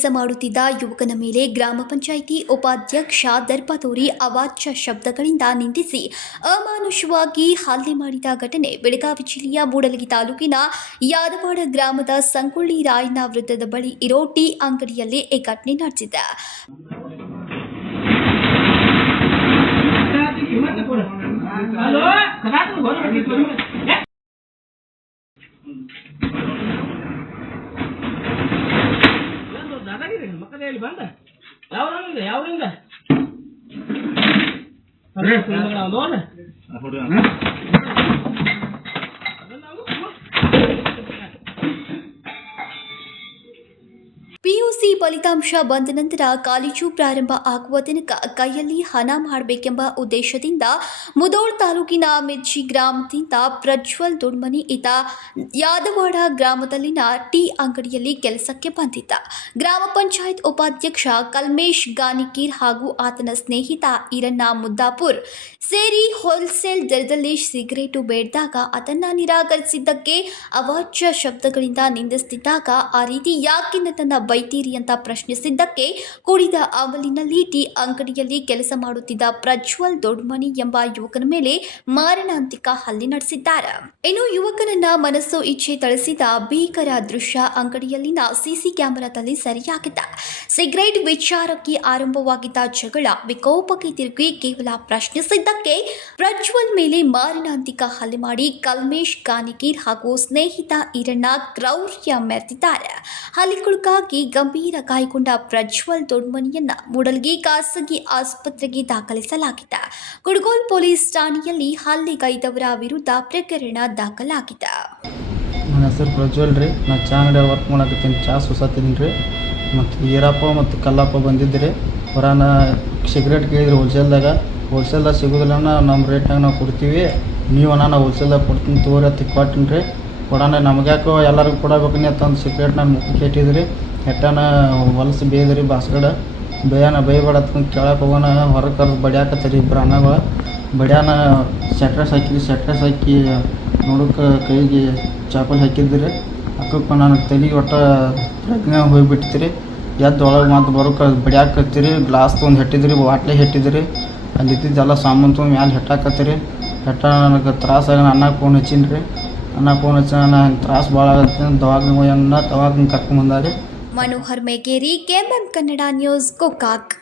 ಕೆಲಸ ಮಾಡುತ್ತಿದ್ದ ಯುವಕನ ಮೇಲೆ ಗ್ರಾಮ ಪಂಚಾಯಿತಿ ಉಪಾಧ್ಯಕ್ಷ ದರ್ಪತೋರಿ ಅವಾಚ್ಯ ಶಬ್ದಗಳಿಂದ ನಿಂದಿಸಿ ಅಮಾನುಷವಾಗಿ ಹಲ್ಲೆ ಮಾಡಿದ ಘಟನೆ ಬೆಳಗಾವಿ ಜಿಲ್ಲೆಯ ಮೂಡಲಗಿ ತಾಲೂಕಿನ ಯಾದವಾಡ ಗ್ರಾಮದ ಸಂಗೊಳ್ಳಿ ರಾಯಣ್ಣ ವೃತ್ತದ ಬಳಿ ಇರೋ ಟೀ ಅಂಗಡಿಯಲ್ಲಿ ಈ ಘಟನೆ ನಡೆದಿದೆ. ಬಂದ ಯಾವ್ರಿಂದ ಪಿಯುಸಿ ಫಲಿತಾಂಶ ಬಂದ ನಂತರ ಕಾಲೇಜು ಪ್ರಾರಂಭ ಆಗುವ ತನಕ ಕೈಯಲ್ಲಿ ಹಣ ಮಾಡಬೇಕೆಂಬ ಉದ್ದೇಶದಿಂದ ಮುಧೋಳ ತಾಲೂಕಿನ ಮಿರ್ಚಿ ಗ್ರಾಮದಿಂದ ಪ್ರಜ್ವಲ್ ದೊಡ್ಮನಿ ಈತ ಯಾದವಾಡ ಗ್ರಾಮದಲ್ಲಿನ ಟೀ ಅಂಗಡಿಯಲ್ಲಿ ಕೆಲಸಕ್ಕೆ ಬಂದಿದ್ದ. ಗ್ರಾಮ ಪಂಚಾಯತ್ ಉಪಾಧ್ಯಕ್ಷ ಕಲ್ಮೇಶ್ ಗಾನಿಕೀರ್ ಹಾಗೂ ಆತನ ಸ್ನೇಹಿತ ಈರಣ್ಣ ಮುದ್ದಾಪುರ್ ಸೇರಿ ಹೋಲ್ಸೇಲ್ ದರದಲ್ಲಿ ಸಿಗರೇಟು ಬೇಡಿದಾಗ ಅದನ್ನ ನಿರಾಕರಿಸಿದ್ದಕ್ಕೆ ಅವಾಚ್ಯ ಶಬ್ದಗಳಿಂದ ನಿಂದಿಸುತ್ತಿದ್ದಾಗ ಆ ರೀತಿ ಯಾಕೆ ನನ್ನನ್ನು ಬೈತೀರಿ ಅಂತ ಪ್ರಶ್ನಿಸಿದ್ದಕ್ಕೆ ಕುಡಿದ ಅಮಲಿನಲ್ಲಿ ಟೀ ಅಂಗಡಿಯಲ್ಲಿ ಕೆಲಸ ಮಾಡುತ್ತಿದ್ದ ಪ್ರಜ್ವಲ್ ದೊಡ್ಮನಿ ಎಂಬ ಯುವಕನ ಮೇಲೆ ಮಾರಣಾಂತಿಕ ಹಲ್ಲೆ ನಡೆಸಿದ್ದಾರೆ. ಇನ್ನು ಯುವಕನನ್ನ ಮನಸ್ಸು ಇಚ್ಛೆ ತಳಿಸಿದ ಭೀಕರ ದೃಶ್ಯ ಅಂಗಡಿಯಲ್ಲಿನ ಸಿಸಿ ಕ್ಯಾಮೆರಾದಲ್ಲಿ ಸೆರೆಯಾಗಿದೆ. ಸಿಗರೇಟ್ ವಿಚಾರಕ್ಕೆ ಆರಂಭವಾಗಿದ್ದ ಜಗಳ ವಿಕೋಪಕ್ಕೆ ತಿರುಗಿ ಕೇವಲ ಪ್ರಶ್ನಿಸಿದ್ದಕ್ಕೆ ಪ್ರಜ್ವಲ್ ಮೇಲೆ ಮಾರಣಾಂತಿಕ ಹಲ್ಲೆ ಮಾಡಿ ಕಲ್ಮೇಶ್ ಗಾನಿಕೀರ್ ಹಾಗೂ ಸ್ನೇಹಿತ ಈರಣ್ಣ ಕ್ರೌರ್ಯ ಮೆರೆದಿದ್ದಾರೆ. ಹಲ್ಲೆಗೊಳಗಾಗಿ ಗಂಭೀರ ಗಾಯಗೊಂಡ ಪ್ರಜ್ವಲ್ ದೊಡ್ಮನಿಯನ್ನ ಮೂಡಲಗಿ ಖಾಸಗಿ ಆಸ್ಪತ್ರೆಗೆ ದಾಖಲಿಸಲಾಗಿದೆ. ಕುಡಗೋಲ್ ಪೊಲೀಸ್ ಠಾಣೆಯಲ್ಲಿ ಹಲ್ಲೆಗೈದವರ ವಿರುದ್ಧ ಪ್ರಕರಣ ದಾಖಲಾಗಿದೆ. ನನ್ನ ಹೆಸರು ಪ್ರಜ್ವಲ್ ರೀ. ನಾನು ಚಾ ಅಂಗಡಿ ವರ್ಕ್ ಮಾಡಕತ್ತೀನಿ, ಚಾ ಸುಸಾತೀನಿ ರೀ. ಮತ್ತು ಈರಪ್ಪ ಮತ್ತು ಕಲ್ಲಪ್ಪ ಬಂದಿದ್ರಿ. ಹೊರಾನ ಸಿಗರೇಟ್ ಕೇಳಿದ್ರಿ ಹೋಲ್ಸೇಲ್ದಾಗ ಸಿಗೋದಿಲ್ಲ, ನಮ್ಮ ರೇಟ್ನಾಗ ನಾವು ಕೊಡ್ತೀವಿ, ನೀವು ನಾನು ಹೋಲ್ಸೇಲ್ದಾಗ ಕೊಡ್ತೀನಿ ತೋರಿ ಅಂತ ಕೊಟ್ಟಿನಿ ರೀ. ಕೊಡೋಣ ನಮಗ್ಯಾಕೋ ಎಲ್ಲರಿಗೂ ಕೊಡಬೇಕು ಅಂತಂದು ಸಿಗರೇಟ್ ನಾನು ಮುಖಕ್ಕೆ ಇಟ್ಟಿದ್ರಿ. ಹೆಟ್ಟನ ಹೊಲಸು ಬೇಯ್ದ್ರಿ ಬಾಸ್ಗಡ ಬೈಬೇಡ ಅಂತ ಕೇಳಕ್ಕೆ ಹೋಗೋಣ ಹೊರಗೆ ಕರೆದು ಬಡಿಯಾಕತ್ತೀರಿ ಇಬ್ಬರು ಅನ್ನಗಳು. ಬಡಿಯಾನ ಸೆಟ್ರೆಸ್ ಹಾಕಿ ನೋಡೋಕೆ ಕೈಗೆ ಚಾಪಲ್ ಹಾಕಿದ್ರಿ. ಹಾಕಕ್ಕೆ ನಾನು ತಲೆಗೆ ಒಟ್ಟು ಪ್ರಜ್ಞೆ ಹೋಗಿಬಿಡ್ತೀರಿ. ಎದ್ದು ಒಳಗೆ ಮತ್ತು ಬರೋಕೆ ಬಡಿಯಾಕತ್ತೀರಿ. ಗ್ಲಾಸ್ ತೊಗೊಂಡು ಹೆಟ್ಟಿದ್ರಿ, ಬಾಟ್ಲೆ ಹೆಟ್ಟಿದ್ರಿ. ಅಲ್ಲಿ ಇದ್ದಿದ್ದೆಲ್ಲ ಸಾಮಾನು ತೊಗೊಂಡು ಮ್ಯಾಲೆ ಹೆಟ್ಟಾಕತ್ತೀರಿ. ನನಗೆ ತ್ರಾಸಾಗ ಅನ್ನ ಫೋನ್ ಹಚ್ಚೀನಿ ರೀ. ನಾನು ತ್ರಾಸು ಭಾಳ ಆಗತ್ತೆ, ದವಾಖಾನೆ ಕರ್ಕೊಂಡ್ಬಂದಾರಿ. Manohar Megeri, KMM Kannada news, Gokak.